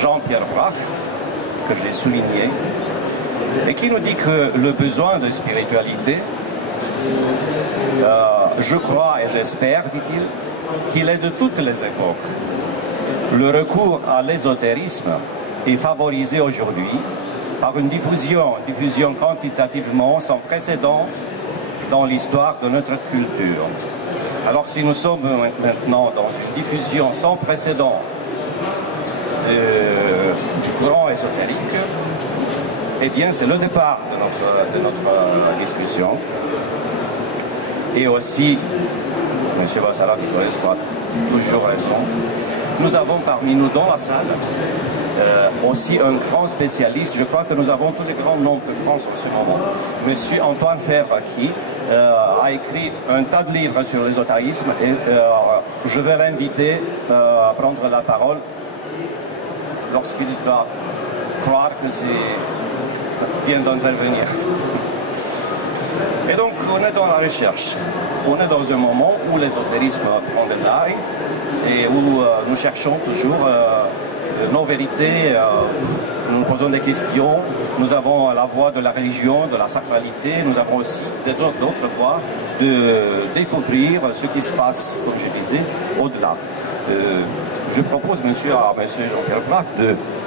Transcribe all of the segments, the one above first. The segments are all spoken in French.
Jean-Pierre Braque, que j'ai souligné, et qui nous dit que le besoin de spiritualité, je crois et j'espère, dit-il, qu'il est de toutes les époques. Le recours à l'ésotérisme est favorisé aujourd'hui par une diffusion quantitativement sans précédent dans l'histoire de notre culture. Alors si nous sommes maintenant dans une diffusion sans précédent du courant ésotérique, eh bien c'est le départ de notre discussion. Et aussi, M. Bassara a toujours raison, nous avons parmi nous dans la salle aussi un grand spécialiste. Je crois que nous avons tous les grands noms de France en ce moment. M. Antoine Ferre, qui a écrit un tas de livres sur l'ésotérisme, et je vais l'inviter à prendre la parole lorsqu'il va croire que c'est bien d'intervenir. Et donc, on est dans la recherche. On est dans un moment où l'ésotérisme prend des ailes et où nous cherchons toujours nos vérités, nous nous posons des questions. Nous avons la voie de la religion, de la sacralité. Nous avons aussi d'autres voies de découvrir ce qui se passe, comme je disais, au-delà. Je propose, à M. Jean-Pierre Braque,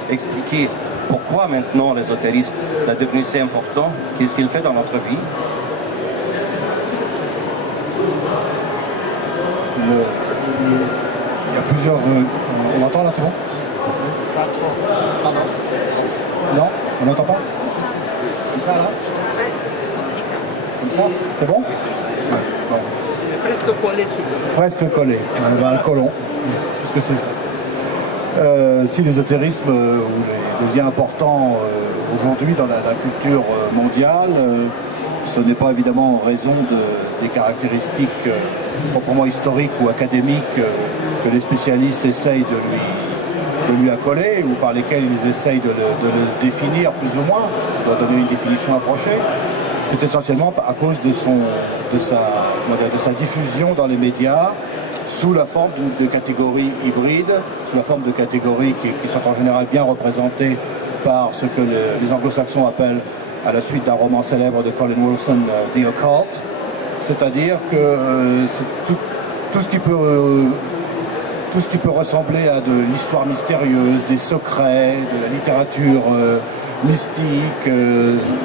d'expliquer pourquoi maintenant l'ésotérisme est devenu si important, qu'est-ce qu'il fait dans notre vie. Il y a plusieurs... on entend là, c'est bon? Pardon. Non, on n'entend pas? Comme ça, là? Comme ça? C'est bon? Bon. Presque collé sur le... Presque collé. Un colon. Qu'est-ce que c'est ça? Si l'ésotérisme devient important aujourd'hui dans la culture mondiale, ce n'est pas évidemment en raison des caractéristiques proprement historiques ou académiques que les spécialistes essayent de lui accoler, ou par lesquels ils essayent de le définir plus ou moins, de donner une définition approchée. C'est essentiellement à cause de sa diffusion dans les médias sous la forme de catégories hybrides, sous la forme de catégories qui sont en général bien représentées par ce que les anglo-saxons appellent, à la suite d'un roman célèbre de Colin Wilson, The Occult, c'est-à-dire que tout ce qui peut ressembler à de l'histoire mystérieuse, des secrets, de la littérature mystique,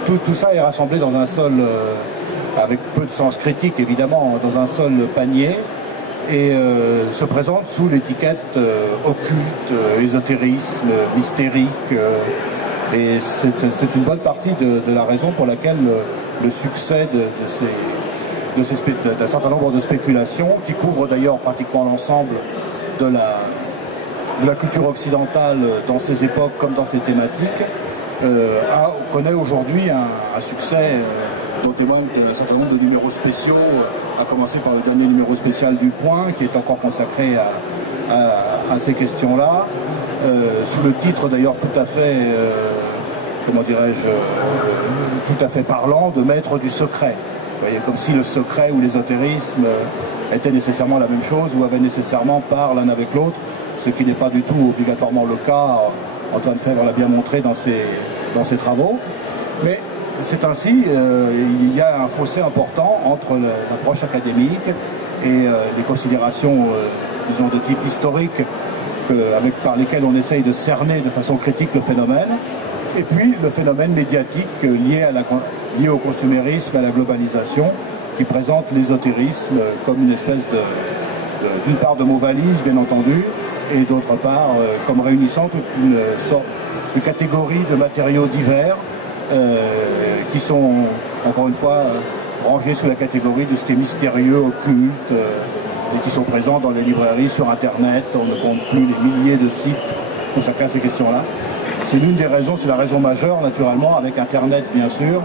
tout ça est rassemblé dans un seul, avec peu de sens critique évidemment, dans un seul panier, et se présente sous l'étiquette occulte, ésotérisme, mystérique. Et c'est une bonne partie de la raison pour laquelle le succès d'un certain nombre de spéculations, qui couvrent d'ailleurs pratiquement l'ensemble de la culture occidentale dans ces époques comme dans ces thématiques, connaît aujourd'hui un succès dont témoignent un certain nombre de numéros spéciaux, à commencer par le dernier numéro spécial du Point, qui est encore consacré à ces questions-là, sous le titre d'ailleurs tout à fait, comment dirais-je, tout à fait parlant, de Maître du secret. Vous voyez, comme si le secret ou l'ésotérisme était nécessairement la même chose, ou avait nécessairement part l'un avec l'autre, ce qui n'est pas du tout obligatoirement le cas. Antoine Fèvre l'a bien montré dans ses travaux. Mais c'est ainsi, il y a un fossé important entre l'approche académique et les considérations, disons, de type historique par lesquelles on essaye de cerner de façon critique le phénomène, et puis le phénomène médiatique lié au consumérisme, à la globalisation, qui présente l'ésotérisme comme une espèce d'une part de mot valise, bien entendu, et d'autre part comme réunissant toute une sorte de catégories de matériaux divers qui sont, encore une fois, rangés sous la catégorie de ce qui est mystérieux, occulte, et qui sont présents dans les librairies, sur Internet. On ne compte plus les milliers de sites consacrés à ces questions-là. C'est l'une des raisons, c'est la raison majeure, naturellement, avec Internet, bien sûr,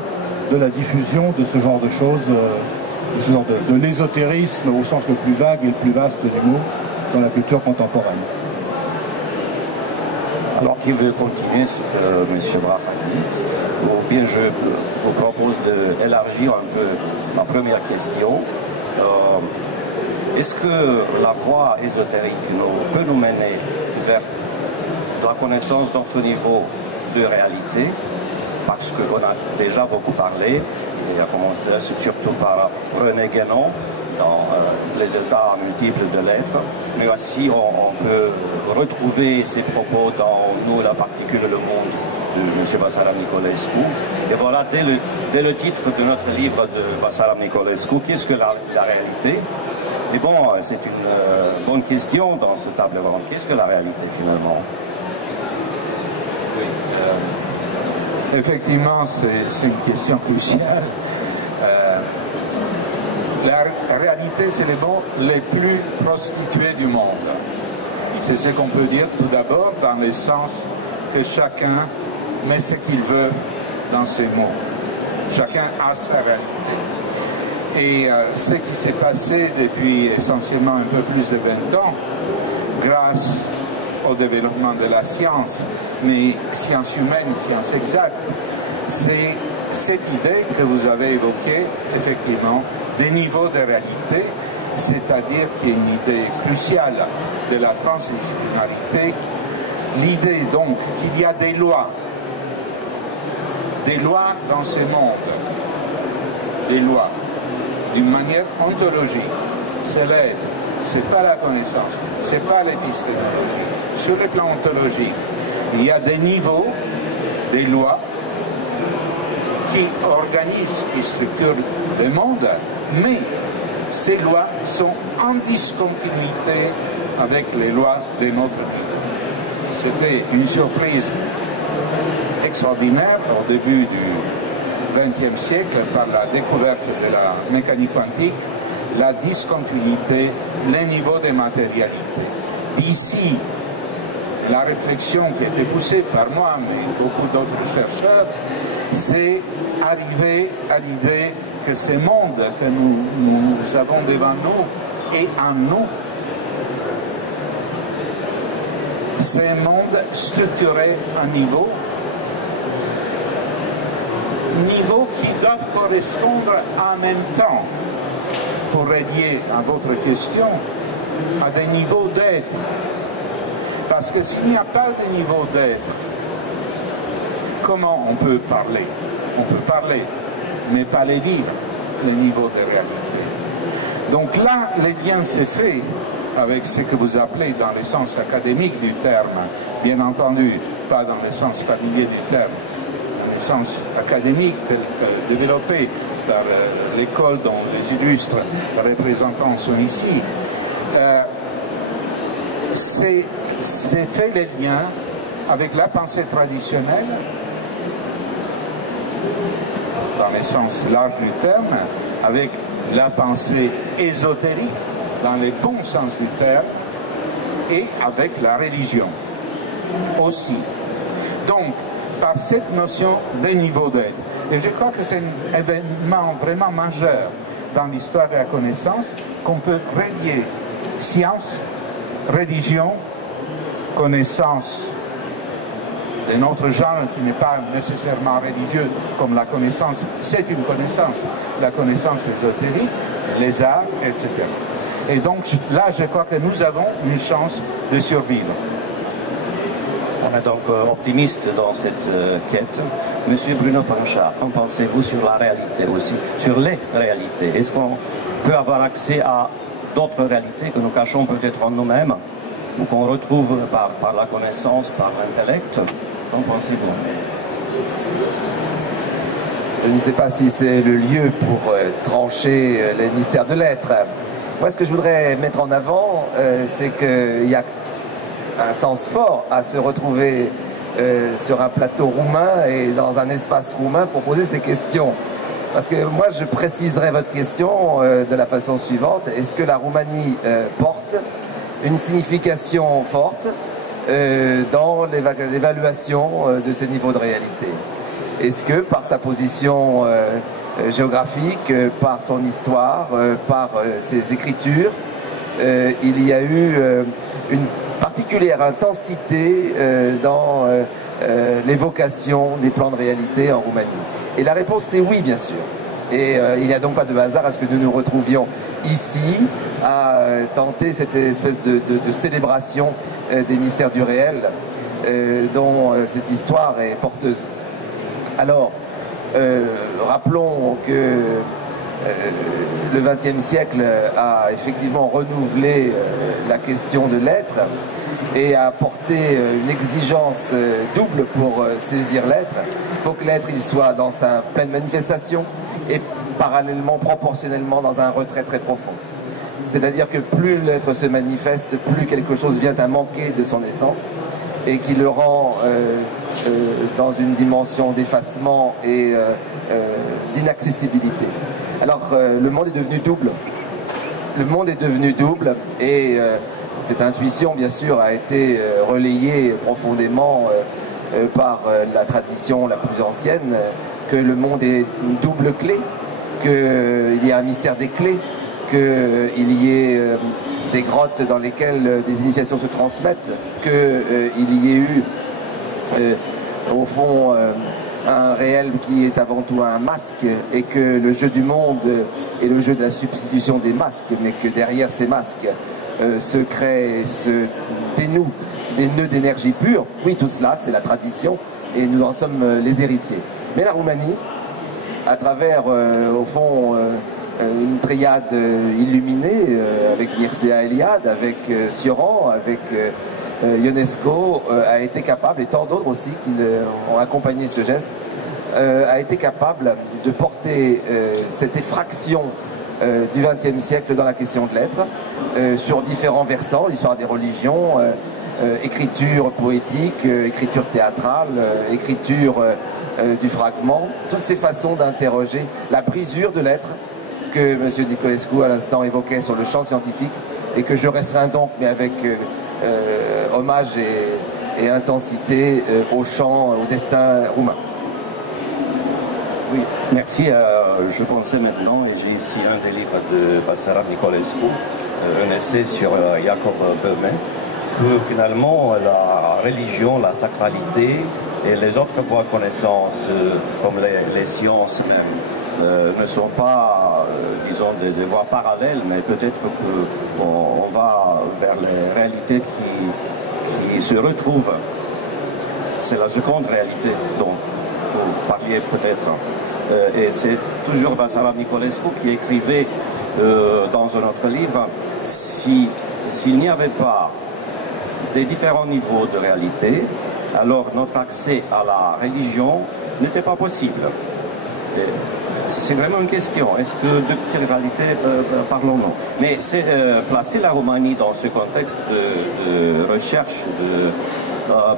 de la diffusion de ce genre de choses, de ce genre de l'ésotérisme au sens le plus vague et le plus vaste du mot dans la culture contemporaine. Alors, qui veut continuer ce que M. Braque a dit, ou bien je vous propose d'élargir un peu ma première question. Est-ce que la voie ésotérique peut nous mener vers de la connaissance de notre niveau de réalité, parce qu'on a déjà beaucoup parlé, et à commencer surtout par René Guénon, dans les états multiples de l'être, mais aussi on peut retrouver ces propos dans Nous, la particule et le monde de M. Vassalam Nicolescu. Et voilà, dès le titre de notre livre de Vassalam Nicolescu, qu'est-ce que la réalité? Et bon, c'est une bonne question dans ce table ronde. Qu'est-ce que la réalité finalement? Oui, effectivement, c'est une question cruciale. La réalité, c'est les mots les plus prostitués du monde. C'est ce qu'on peut dire tout d'abord dans le sens que chacun met ce qu'il veut dans ses mots. Chacun a sa réalité. Et ce qui s'est passé depuis essentiellement un peu plus de 20 ans, grâce au développement de la science, mais sciences humaines, sciences exactes, c'est cette idée que vous avez évoquée, effectivement, des niveaux de réalité, c'est-à-dire qu'il y a une idée cruciale de la transdisciplinarité, l'idée donc qu'il y a des lois dans ce monde, des lois, d'une manière ontologique, c'est l'aide, c'est pas la connaissance, c'est pas l'épistémologie. Sur le plan ontologique, il y a des niveaux, des lois qui organisent, qui structurent le monde, mais ces lois sont en discontinuité avec les lois de notre vie. C'était une surprise extraordinaire au début du XXe siècle par la découverte de la mécanique quantique, la discontinuité, les niveaux de matérialité. D'ici, la réflexion qui a été poussée par moi, mais beaucoup d'autres chercheurs, c'est arriver à l'idée que ce monde que nous avons devant nous et en nous, c'est un monde structuré à niveau qui doivent correspondre en même temps, pour relier à votre question, à des niveaux d'être. Parce que s'il n'y a pas de niveau d'être, comment on peut parler? On peut parler, mais pas les vivre, les niveaux de réalité. Donc là, le lien s'est fait avec ce que vous appelez dans le sens académique du terme, bien entendu, pas dans le sens familier du terme, dans le sens académique tel que développé par l'école dont les illustres représentants sont ici. C'est fait le lien avec la pensée traditionnelle, dans le sens large du terme, avec la pensée ésotérique, dans le bon sens du terme, et avec la religion aussi. Donc, par cette notion de niveau d'être. Et je crois que c'est un événement vraiment majeur dans l'histoire de la connaissance, qu'on peut relier science, religion, connaissance de notre genre qui n'est pas nécessairement religieux comme la connaissance, c'est une connaissance, la connaissance ésotérique, les arts, etc. Et donc là, je crois que nous avons une chance de survivre. On est donc optimiste dans cette quête. Monsieur Bruno Panchard, qu'en pensez-vous sur la réalité aussi, sur les réalités? Est-ce qu'on peut avoir accès à d'autres réalités que nous cachons peut-être en nous-mêmes, ou qu'on retrouve par la connaissance, par l'intellect? Qu'en pensez-vous? Je ne sais pas si c'est le lieu pour trancher les mystères de l'être. Moi, ce que je voudrais mettre en avant, c'est qu'il y a un sens fort à se retrouver sur un plateau roumain et dans un espace roumain pour poser ces questions. Parce que moi, je préciserai votre question de la façon suivante. Est-ce que la Roumanie porte une signification forte dans l'évaluation de ces niveaux de réalité? Est-ce que par sa position géographique, par son histoire, par ses écritures, il y a eu une particulière intensité dans l'évocation des plans de réalité en Roumanie? Et la réponse c'est oui, bien sûr. Et il n'y a donc pas de hasard à ce que nous nous retrouvions ici à tenter cette espèce de célébration des mystères du réel dont cette histoire est porteuse. Alors, rappelons que le XXe siècle a effectivement renouvelé la question de l'être et a apporté une exigence double pour saisir l'être. Il faut que l'être il soit dans sa pleine manifestation et parallèlement, proportionnellement dans un retrait très profond. C'est-à-dire que plus l'être se manifeste, plus quelque chose vient à manquer de son essence et qui le rend dans une dimension d'effacement et d'inaccessibilité. Alors le monde est devenu double. Le monde est devenu double et cette intuition bien sûr a été relayée profondément par la tradition la plus ancienne, que le monde est une double clé, qu'il y a un mystère des clés, qu'il y ait des grottes dans lesquelles des initiations se transmettent, qu'il y ait eu au fond un réel qui est avant tout un masque et que le jeu du monde est le jeu de la substitution des masques, mais que derrière ces masques se créent, se dénouent des nœuds d'énergie pure. Oui, tout cela, c'est la tradition et nous en sommes les héritiers. Mais la Roumanie, à travers, au fond, une triade illuminée avec Mircea Eliade, avec Sioran, avec Ionesco, a été capable, et tant d'autres aussi qui ont accompagné ce geste, a été capable de porter cette effraction du XXe siècle dans la question de l'être, sur différents versants, l'histoire des religions, écriture poétique, écriture théâtrale, écriture du fragment, toutes ces façons d'interroger la brisure de l'être que M. Nicolescu à l'instant évoquait sur le champ scientifique et que je restreins donc, mais avec hommage et intensité au champ, au destin roumain. Oui, merci. Je pensais maintenant, et j'ai ici un des livres de Basarab Nicolescu, un essai sur Jacob Böhme, que finalement la religion, la sacralité et les autres voies de connaissance, comme les sciences même, ne sont pas, disons, des voies parallèles, mais peut-être qu'on va vers les réalités qui se retrouvent. C'est la seconde réalité dont vous parliez peut-être. Et c'est toujours Basarab Nicolescu qui écrivait dans un autre livre, s'il n'y avait pas des différents niveaux de réalité, alors notre accès à la religion n'était pas possible. C'est vraiment une question. Est-ce que de quelle réalité parlons-nous? Mais c'est placer la Roumanie dans ce contexte de recherche, de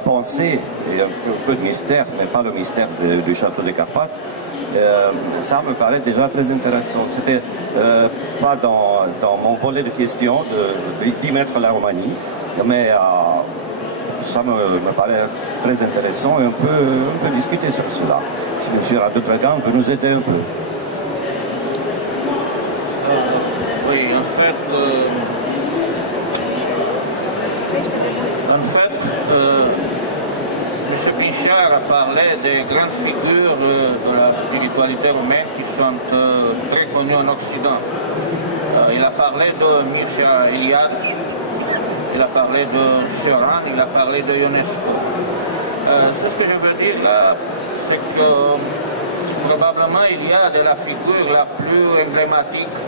pensée et un peu de mystère, mais pas le mystère du château des Carpates, ça me paraît déjà très intéressant. C'était pas dans mon volet de questions d'y mettre la Roumanie, mais ça me paraît très intéressant et on peut discuter sur cela. Si M. Radodragan peut nous aider un peu. Oui, en fait, M. Pinchard a parlé des grandes figures de la spiritualité roumaine qui sont très connues en Occident. Il a parlé de Mircea Eliade, il a parlé de Sioran, il a parlé de Ionesco. Ce que je veux dire là, c'est que probablement Eliade est la figure la plus emblématique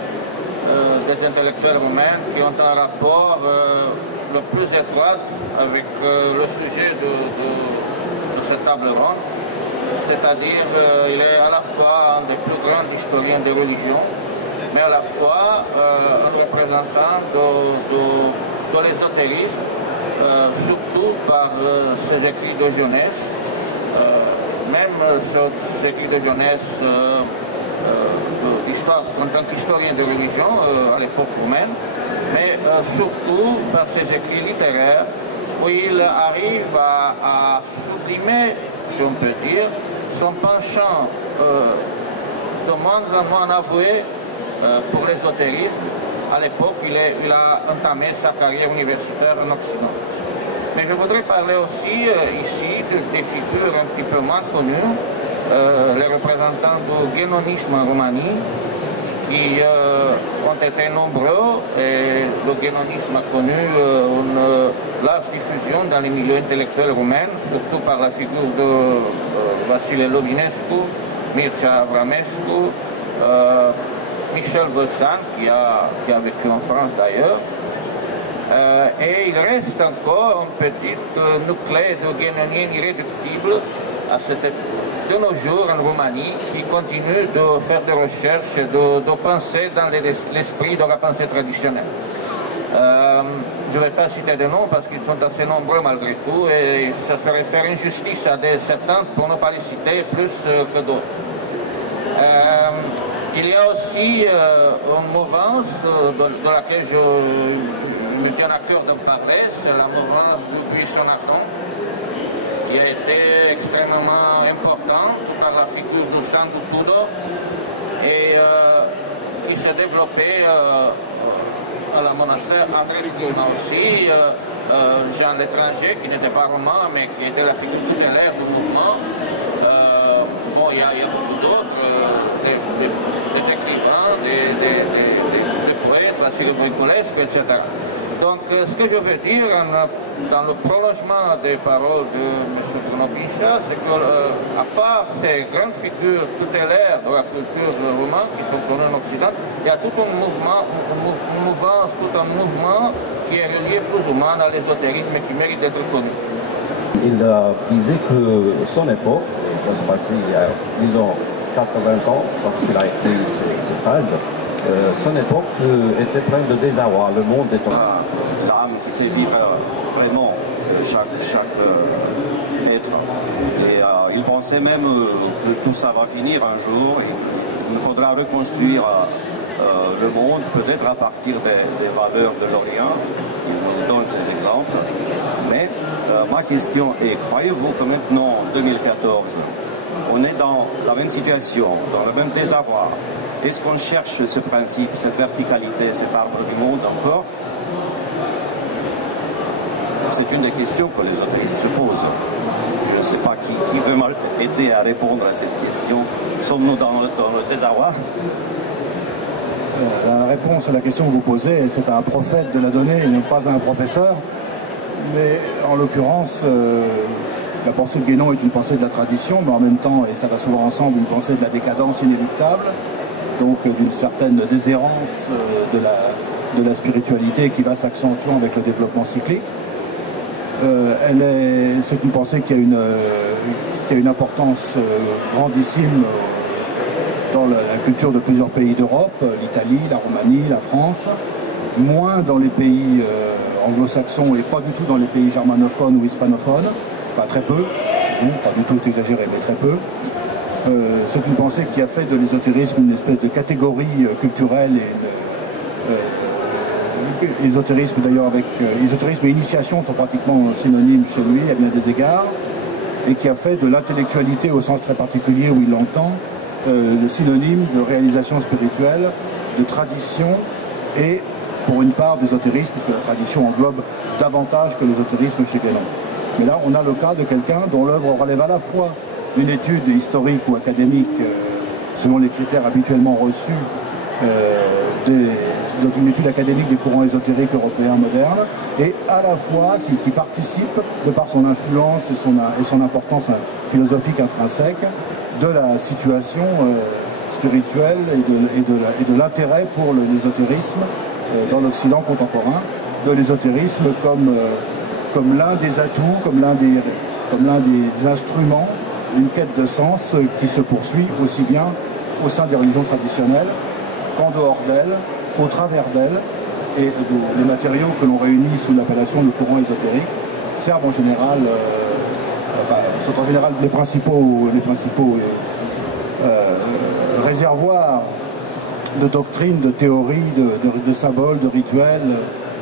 des intellectuels roumains qui ont un rapport le plus étroit avec le sujet de cette table ronde. C'est-à-dire il est à la fois un des plus grands historiens de religion, mais à la fois un représentant de l'ésotérisme, surtout par ses écrits de jeunesse, même ses écrits de jeunesse en tant qu'historien de religion à l'époque roumaine, mais surtout par ses écrits littéraires où il arrive à sublimer, si on peut dire, son penchant de moins en moins avoué pour l'ésotérisme. À l'époque, il a entamé sa carrière universitaire en Occident. Mais je voudrais parler aussi ici des figures un petit peu moins connues, les représentants du guénonisme en Roumanie, qui ont été nombreux et le guénonisme a connu une large diffusion dans les milieux intellectuels roumains, surtout par la figure de Vasile Lovinescu, Mircea Avramescu, Michel Vosan, qui a vécu en France d'ailleurs. Et il reste encore un petit nucléaire de guénoniens irréductibles de nos jours en Roumanie qui continue de faire des recherches et de penser dans l'esprit de la pensée traditionnelle. Je ne vais pas citer de noms parce qu'ils sont assez nombreux malgré tout et ça ferait faire injustice à certains pour ne pas les citer plus que d'autres. Il y a aussi une mouvance de laquelle je me tiens à cœur de parler, c'est la mouvance du Buisson-Aton, qui a été extrêmement importante par la figure du Santo Tudor et qui s'est développée à la monastère André Sclima aussi, Jean L'étranger, qui n'était pas roman, mais qui était la figure tutélaire du mouvement. Bon, il y a beaucoup d'autres, des écrivains, des poètes, Vassile Voiculescu, etc. Donc, ce que je veux dire dans le prolongement des paroles de M. Bruno Bichat, c'est qu'à part ces grandes figures tutélaires de la culture roumaine qui sont connues en Occident, il y a tout un mouvement, une mouvance, tout un mouvement qui est relié plus ou moins à l'ésotérisme et qui mérite d'être connu. Il disait que son époque, et ça se passait il y a, disons, 80 ans, lorsqu'il a écrit ces phrases, son époque était pleine de désarroi. Le monde est en... L'âme qui fait vivre vraiment chaque être. Et il pensait même que tout ça va finir un jour. Il faudra reconstruire le monde, peut-être à partir des valeurs de l'Orient. Il nous donne ces exemples. Mais ma question est, croyez-vous que maintenant, en 2014, on est dans la même situation, dans le même désarroi? Est-ce qu'on cherche ce principe, cette verticalité, cet arbre du monde encore? C'est une des questions que les autres se posent. Je ne sais pas qui veut m'aider à répondre à cette question. Sommes-nous dans le désarroi? La réponse à la question que vous posez, c'est à un prophète de la donnée et non pas à un professeur. Mais en l'occurrence, la pensée de Guénon est une pensée de la tradition, mais en même temps, et ça va souvent ensemble, une pensée de la décadence inéluctable, donc d'une certaine déshérence de la spiritualité qui va s'accentuant avec le développement cyclique. C'est une pensée qui a une importance grandissime dans la culture de plusieurs pays d'Europe, l'Italie, la Roumanie, la France, moins dans les pays anglo-saxons et pas du tout dans les pays germanophones ou hispanophones, enfin très peu, pas du tout exagéré, mais très peu. C'est une pensée qui a fait de l'ésotérisme une espèce de catégorie culturelle et ésotérisme d'ailleurs avec ésotérisme et initiation sont pratiquement synonymes chez lui à bien des égards, et qui a fait de l'intellectualité au sens très particulier où il l'entend le synonyme de réalisation spirituelle, de tradition et pour une part d'ésotérisme, puisque la tradition englobe davantage que l'ésotérisme chez Guénon. Mais là on a le cas de quelqu'un dont l'œuvre relève à la fois d'une étude historique ou académique selon les critères habituellement reçus d'une étude académique des courants ésotériques européens modernes, et à la fois qui participe, de par son influence et son importance philosophique intrinsèque, de la situation spirituelle et de l'intérêt pour l'ésotérisme dans l'Occident contemporain, de l'ésotérisme comme l'un des atouts, comme l'un des instruments d'une quête de sens qui se poursuit aussi bien au sein des religions traditionnelles qu'en dehors d'elles, qu'au travers d'elles, et les matériaux que l'on réunit sous l'appellation de courant ésotérique servent en général, sont en général les principaux réservoirs de doctrines, de théories, de symboles, de rituels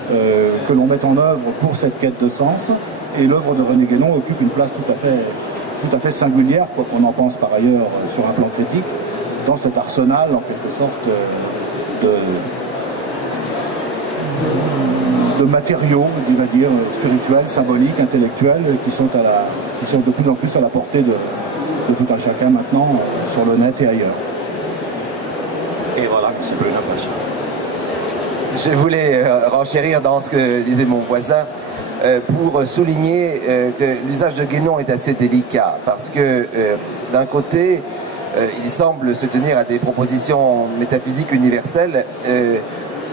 que l'on met en œuvre pour cette quête de sens. Et l'œuvre de René Guénon occupe une place tout à fait singulière, quoi qu'on en pense par ailleurs sur un plan critique, dans cet arsenal en quelque sorte de matériaux, on va dire, spirituels, symboliques, intellectuels, qui sont de plus en plus à la portée de tout un chacun maintenant sur le net et ailleurs. Et voilà, c'est plus une impression. Je voulais renchérir dans ce que disait mon voisin pour souligner que l'usage de Guénon est assez délicat parce que d'un côté, il semble se tenir à des propositions métaphysiques universelles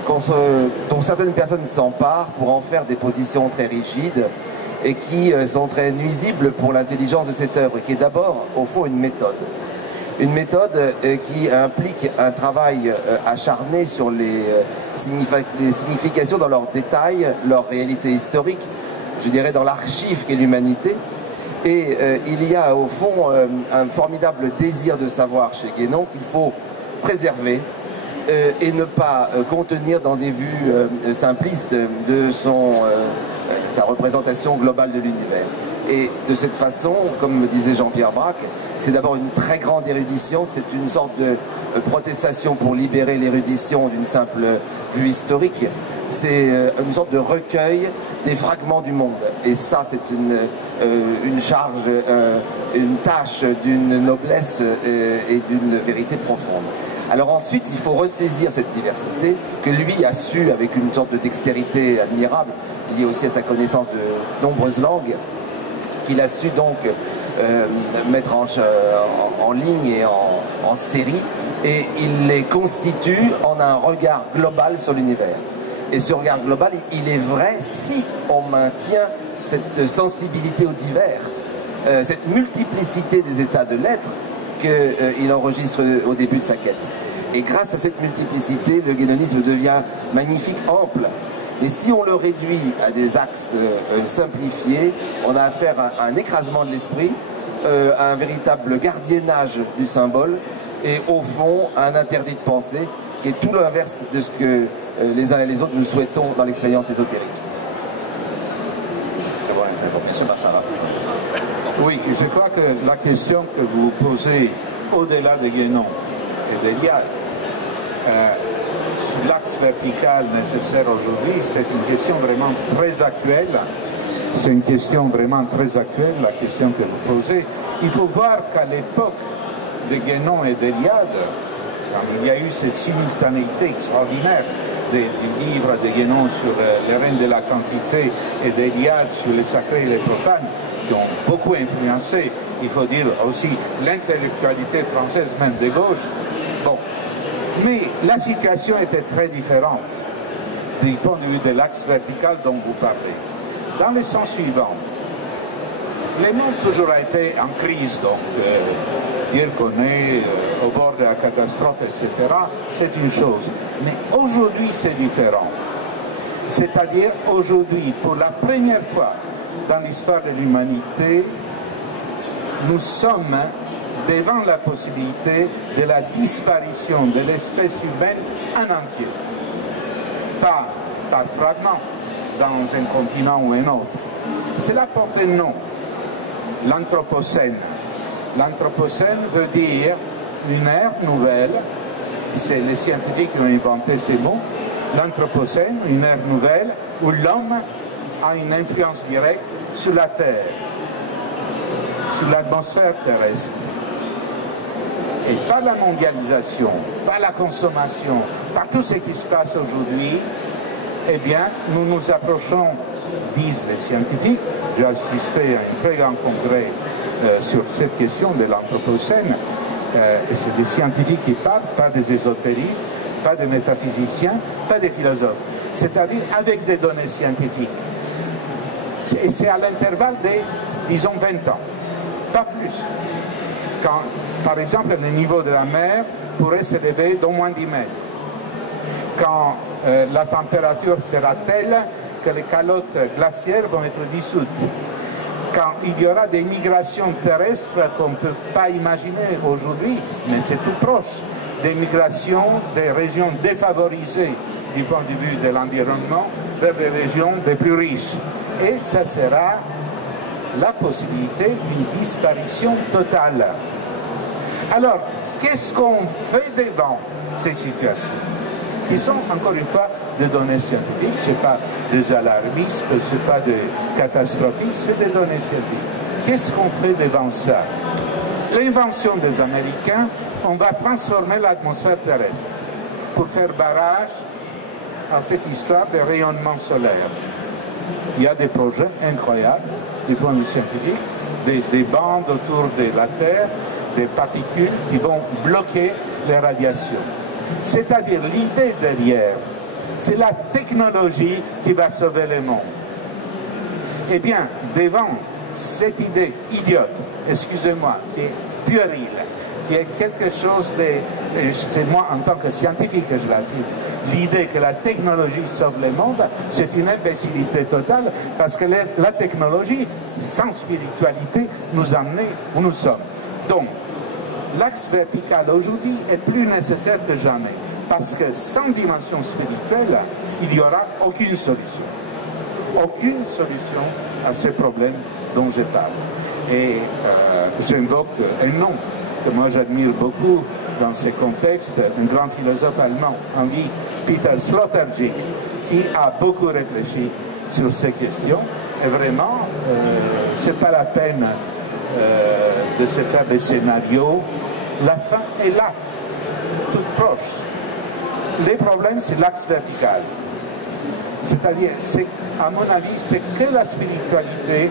dont certaines personnes s'emparent pour en faire des positions très rigides et qui sont très nuisibles pour l'intelligence de cette œuvre, qui est d'abord, au fond, une méthode. Une méthode qui implique un travail acharné sur les significations dans leurs détails, leur réalité historique, je dirais dans l'archive qu'est l'humanité. Et il y a au fond un formidable désir de savoir chez Guénon qu'il faut préserver et ne pas contenir dans des vues simplistes de sa représentation globale de l'univers. Et de cette façon, comme me disait Jean-Pierre Braque, c'est d'abord une très grande érudition, c'est une sorte de protestation pour libérer l'érudition d'une simple vue historique. C'est une sorte de recueil des fragments du monde. Et ça, c'est une charge, une tâche d'une noblesse et d'une vérité profonde. Alors ensuite, il faut ressaisir cette diversité que lui a su, avec une sorte de dextérité admirable, liée aussi à sa connaissance de nombreuses langues, qu'il a su donc mettre en ligne et en série, et il les constitue en un regard global sur l'univers. Et ce regard global, il est vrai si on maintient cette sensibilité au divers, cette multiplicité des états de l'être qu'il enregistre au début de sa quête. Et grâce à cette multiplicité, le guénonisme devient magnifique, ample. Mais si on le réduit à des axes simplifiés, on a affaire à un écrasement de l'esprit, à un véritable gardiennage du symbole, et au fond, à un interdit de pensée, qui est tout l'inverse de ce que les uns et les autres nous souhaitons dans l'expérience ésotérique. Oui, je crois que la question que vous posez au-delà de Guénon et d'Eliade, sur l'axe vertical nécessaire aujourd'hui, c'est une question vraiment très actuelle. C'est une question vraiment très actuelle, la question que vous posez. Il faut voir qu'à l'époque de Guénon et d'Eliade, quand il y a eu cette simultanéité extraordinaire du livre de Guénon sur les règnes de la quantité et d'Eliade sur les sacrés et les profanes, qui ont beaucoup influencé, il faut dire aussi, l'intellectualité française, même de gauche. Bon. Mais la situation était très différente du point de vue de l'axe vertical dont vous parlez. Dans le sens suivant, le monde toujours a été en crise, donc dire qu'on est au bord de la catastrophe, etc., c'est une chose. Mais aujourd'hui, c'est différent. C'est-à-dire, aujourd'hui, pour la première fois dans l'histoire de l'humanité, nous sommes devant la possibilité de la disparition de l'espèce humaine en entier. Pas par fragment, dans un continent ou un autre. Cela porte un nom, l'Anthropocène. L'Anthropocène veut dire une ère nouvelle, c'est les scientifiques qui ont inventé ces mots, l'Anthropocène, une ère nouvelle où l'homme a une influence directe sur la Terre, sur l'atmosphère terrestre. Et par la mondialisation, par la consommation, par tout ce qui se passe aujourd'hui, eh bien, nous nous approchons, disent les scientifiques, j'ai assisté à un très grand congrès sur cette question de l'Anthropocène, et c'est des scientifiques qui parlent, pas des ésotéristes, pas des métaphysiciens, pas des philosophes, c'est-à-dire avec des données scientifiques. Et c'est à l'intervalle de, disons, 20 ans, pas plus. Quand, par exemple, le niveau de la mer pourrait s'élever d'au moins 10 mètres. Quand la température sera telle que les calottes glaciaires vont être dissoutes. Quand il y aura des migrations terrestres qu'on ne peut pas imaginer aujourd'hui, mais c'est tout proche, des migrations des régions défavorisées du point de vue de l'environnement vers les régions les plus riches. Et ça sera la possibilité d'une disparition totale. Alors, qu'est-ce qu'on fait devant ces situations qui sont, encore une fois, des données scientifiques, ce n'est pas des alarmistes, ce n'est pas des catastrophistes, c'est des données scientifiques. Qu'est-ce qu'on fait devant ça? L'invention des Américains, on va transformer l'atmosphère terrestre. pour faire barrage à cette histoire de rayonnement solaire. Il y a des projets incroyables du point de vue scientifique, des bandes autour de la Terre, des particules qui vont bloquer les radiations. C'est-à-dire l'idée derrière, c'est la technologie qui va sauver le monde. Eh bien, devant cette idée idiote, excusez-moi, qui est puérile, qui est quelque chose de... C'est moi en tant que scientifique que je l'affirme. L'idée que la technologie sauve le monde, c'est une imbécilité totale parce que la technologie, sans spiritualité, nous amène où nous sommes. Donc, l'axe vertical aujourd'hui est plus nécessaire que jamais parce que sans dimension spirituelle, il n'y aura aucune solution. Aucune solution à ces problèmes dont je parle. Et j'invoque un nom que moi j'admire beaucoup dans ces contextes, un grand philosophe allemand en vie, Peter Sloterdijk, qui a beaucoup réfléchi sur ces questions. Et vraiment, c'est pas la peine de se faire des scénarios. La fin est là, toute proche. Les problèmes, c'est l'axe vertical. C'est-à-dire, à mon avis, c'est que la spiritualité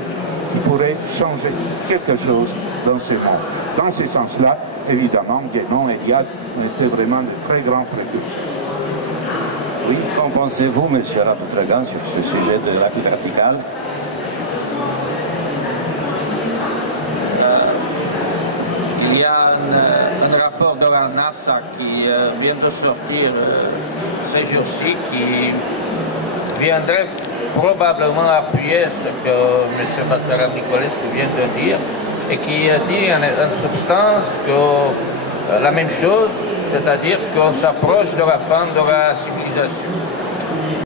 qui pourrait changer quelque chose dans ce monde. Dans ce sens-là, évidemment, Guénon et Eliade ont été vraiment de très grands précurseurs. Oui, qu'en pensez-vous, M. Raboutragan, sur ce sujet de l'axe vertical? Il y a un rapport de la NASA qui vient de sortir ces jours-ci qui viendrait probablement appuyer ce que M. Bassaras Nicolescu vient de dire et qui dit en substance que la même chose, c'est-à-dire qu'on s'approche de la fin de la civilisation.